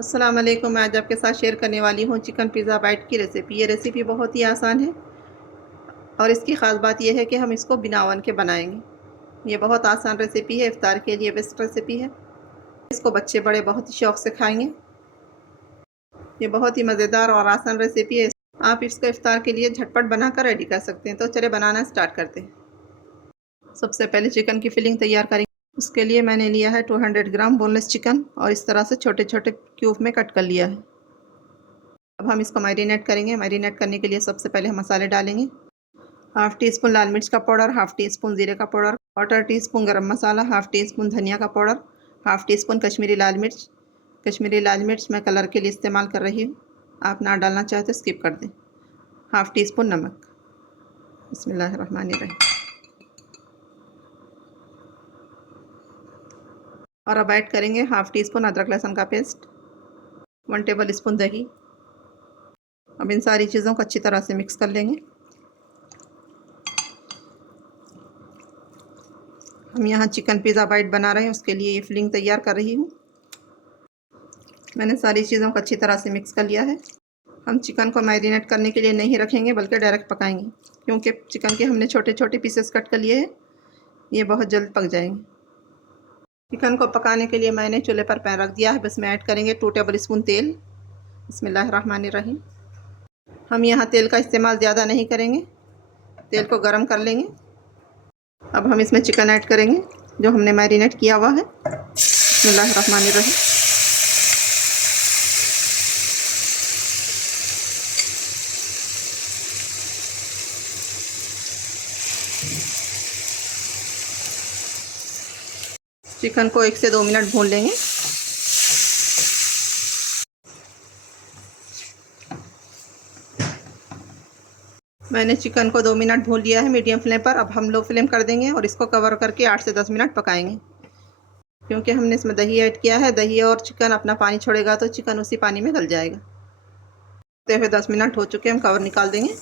अस्सलाम वालेकुम। मैं आज आपके साथ शेयर करने वाली हूँ चिकन पिज़्ज़ा बाइट की रेसिपी। ये रेसिपी बहुत ही आसान है और इसकी ख़ास बात यह है कि हम इसको बिना ओवन के बनाएंगे। ये बहुत आसान रेसिपी है, इफ्तार के लिए बेस्ट रेसिपी है। इसको बच्चे बड़े बहुत ही शौक़ से खाएंगे। ये बहुत ही मज़ेदार और आसान रेसिपी है। आप इसको इफ्तार के लिए झटपट बनाकर रेडी कर सकते हैं। तो चलिए बनाना स्टार्ट करते हैं। सबसे पहले चिकन की फिलिंग तैयार करेंगे। उसके लिए मैंने लिया है 200 ग्राम बोनलेस चिकन और इस तरह से छोटे छोटे क्यूब में कट कर लिया है। अब हम इसको मैरिनेट करेंगे। मैरिनेट करने के लिए सबसे पहले हम मसाले डालेंगे। हाफ़ टी स्पून लाल मिर्च का पाउडर, हाफ़ टी स्पून ज़ीरे का पाउडर, क्वार्टर टी स्पून गरम मसाला, हाफ़ टी स्पून धनिया का powder, half teaspoon Kashmiri लाल मिर्च। कश्मीरी लाल मिर्च मैं कलर के लिए इस्तेमाल कर रही हूँ, आप ना डालना चाहे तो स्किप कर दें। हाफ़ टी स्पून नमक। बिस्मिल्लाहिर्रहमानिर्रहीम। और अब ऐड करेंगे हाफ़ टी स्पून अदरक लहसुन का पेस्ट, 1 टेबल स्पून दही। अब इन सारी चीज़ों को अच्छी तरह से मिक्स कर लेंगे। हम यहाँ चिकन पिज़्ज़ा बाइट बना रहे हैं, उसके लिए ये फिलिंग तैयार कर रही हूँ। मैंने सारी चीज़ों को अच्छी तरह से मिक्स कर लिया है। हम चिकन को मैरिनेट करने के लिए नहीं रखेंगे बल्कि डायरेक्ट पकाएंगे, क्योंकि चिकन के हमने छोटे छोटे पीसेस कट कर लिए हैं, ये बहुत जल्द पक जाएंगे। चिकन को पकाने के लिए मैंने चूल्हे पर पैन रख दिया है। बस में ऐड करेंगे 2 टेबल स्पून तेल। बिस्मिल्लाहिर्रहमानिर्रहीम। हम यहाँ तेल का इस्तेमाल ज़्यादा नहीं करेंगे, तेल को गर्म कर लेंगे। अब हम इसमें चिकन ऐड करेंगे जो हमने मैरिनेट किया हुआ है। बिस्मिल्लाहिर्रहमानिर्रहीम। चिकन को 1 से 2 मिनट भून लेंगे। मैंने चिकन को 2 मिनट भून लिया है मीडियम फ्लेम पर। अब हम लो फ्लेम कर देंगे और इसको कवर करके 8 से 10 मिनट पकाएंगे, क्योंकि हमने इसमें दही ऐड किया है। दही और चिकन अपना पानी छोड़ेगा तो चिकन उसी पानी में गल जाएगा। तो फिर 10 मिनट हो चुके हैं, हम कवर निकाल देंगे।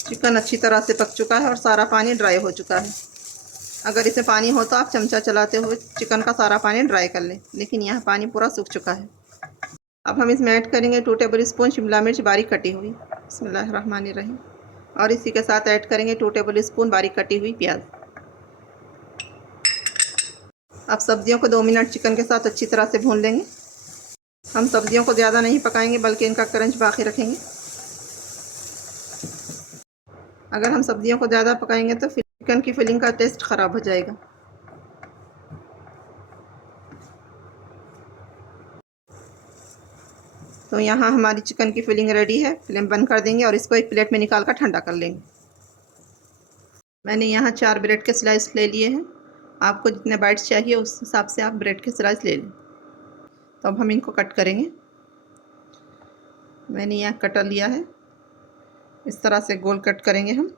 चिकन अच्छी तरह से पक चुका है और सारा पानी ड्राई हो चुका है। अगर इसमें पानी हो तो आप चमचा चलाते हुए चिकन का सारा पानी ड्राई कर लें, लेकिन यहाँ पानी पूरा सूख चुका है। अब हम इसमें ऐड करेंगे 2 टेबल स्पून शिमला मिर्च बारीक कटी हुई। बिस्मिल्लाहिर्रहमानिर्रहीम। और इसी के साथ ऐड करेंगे 2 टेबल स्पून बारीक कटी हुई प्याज। अब सब्जियों को 2 मिनट चिकन के साथ अच्छी तरह से भून लेंगे। हम सब्जियों को ज़्यादा नहीं पकाएंगे बल्कि इनका क्रंच बाकी रखेंगे। अगर हम सब्जियों को ज़्यादा पकाएंगे तो फिर चिकन की फिलिंग का टेस्ट ख़राब हो जाएगा। तो यहाँ हमारी चिकन की फिलिंग रेडी है। फ्लेम बंद कर देंगे और इसको एक प्लेट में निकाल कर ठंडा कर लेंगे। मैंने यहाँ 4 ब्रेड के स्लाइस ले लिए हैं। आपको जितने बाइट्स चाहिए उस हिसाब से आप ब्रेड के स्लाइस ले लें। तो अब हम इनको कट करेंगे। मैंने यहाँ कटर लिया है, इस तरह से गोल कट करेंगे हम।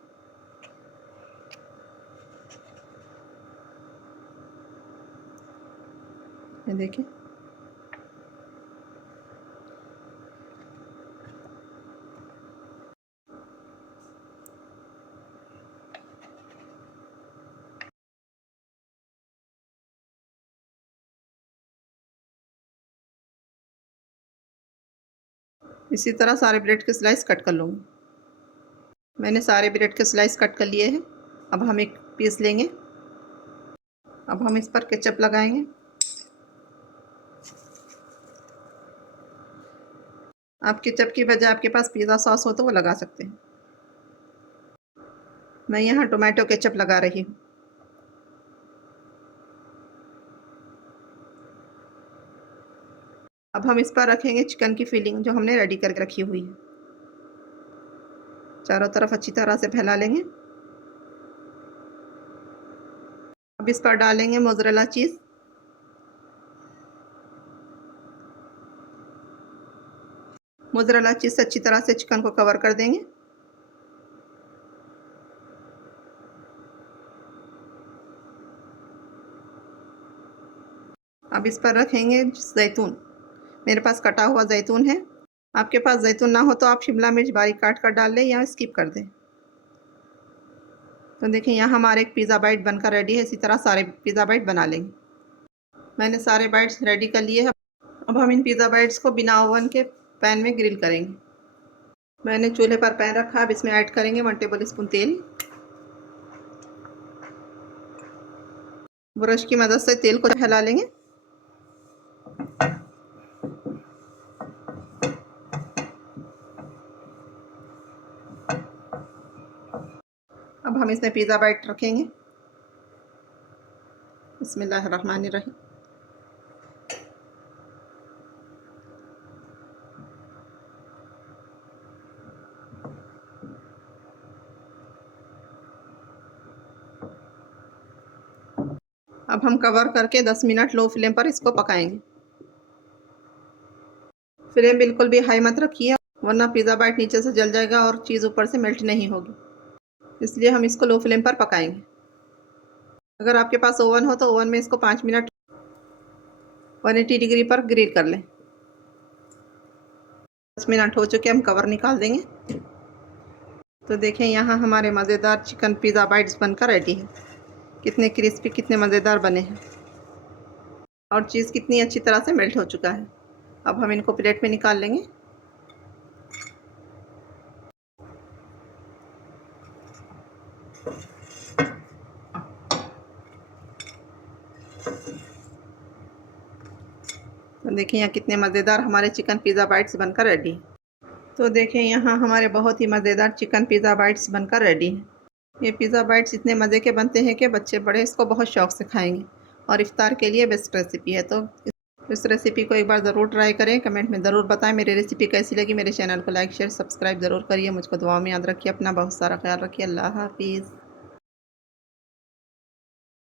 ये देखिए। इसी तरह सारे ब्रेड के स्लाइस कट कर लूँगी। मैंने सारे ब्रेड के स्लाइस कट कर लिए हैं। अब हम एक पीस लेंगे। अब हम इस पर केचप लगाएंगे। आप केचप की बजाय आपके पास पिज़्ज़ा सॉस हो तो वो लगा सकते हैं। मैं यहाँ टोमेटो केचप लगा रही हूँ। अब हम इस पर रखेंगे चिकन की फिलिंग जो हमने रेडी करके रखी हुई है। चारों तरफ अच्छी तरह से फैला लेंगे। अब इस पर डालेंगे मोज़रेला चीज़। मोज़रेला चीज़ से अच्छी तरह से चिकन को कवर कर देंगे। अब इस पर रखेंगे जैतून। मेरे पास कटा हुआ जैतून है। आपके पास जैतून ना हो तो आप शिमला मिर्च बारीक काट कर डाल लें या स्किप कर दें। तो देखिए यहाँ हमारे एक पिज़्ज़ा बाइट बनकर रेडी है। इसी तरह सारे पिज़्ज़ा बाइट बना लेंगे। मैंने सारे बाइट्स रेडी कर लिए हैं। अब हम इन पिज़्ज़ा बाइट्स को बिना ओवन के पैन में ग्रिल करेंगे। मैंने चूल्हे पर पैन रखा, अब इसमें ऐड करेंगे 1 टेबल स्पून तेल। ब्रश की मदद से तेल को फैला लेंगे। अब हम इसमें पिज़्ज़ा बाइट रखेंगे। बिस्मिल्लाहिर्रहमानिर्रहीम। अब हम कवर करके 10 मिनट लो फ्लेम पर इसको पकाएंगे। फ्लेम बिल्कुल भी हाई मत रखिए, वरना पिज़्ज़ा बाइट नीचे से जल जाएगा और चीज़ ऊपर से मेल्ट नहीं होगी। इसलिए हम इसको लो फ्लेम पर पकाएंगे। अगर आपके पास ओवन हो तो ओवन में इसको 5 मिनट 180 डिग्री पर ग्रिल कर लें। 10 मिनट हो चुके, हम कवर निकाल देंगे। तो देखें, यहाँ हमारे मज़ेदार चिकन पिज़्ज़ा बाइट्स बनकर रेडी है। कितने क्रिस्पी, कितने मज़ेदार बने हैं और चीज़ कितनी अच्छी तरह से मेल्ट हो चुका है। अब हम इनको प्लेट में निकाल लेंगे। तो देखिए यहाँ कितने मज़ेदार हमारे चिकन पिज़्ज़ा बाइट्स बनकर रेडी हैं। तो देखें यहाँ हमारे बहुत ही मज़ेदार चिकन पिज़्ज़ा बाइट्स बनकर रेडी हैं। ये पिज़्ज़ा बाइट्स इतने मज़े के बनते हैं कि बच्चे बड़े इसको बहुत शौक़ से खाएंगे और इफ्तार के लिए बेस्ट रेसिपी है। तो इस रेसिपी को एक बार ज़रूर ट्राई करें। कमेंट में ज़रूर बताएं मेरी रेसिपी कैसी लगी। मेरे चैनल को लाइक शेयर सब्सक्राइब ज़रूर करिए। मुझको दुआ में याद रखिए। अपना बहुत सारा ख्याल रखिए। अल्लाह हाफिज़।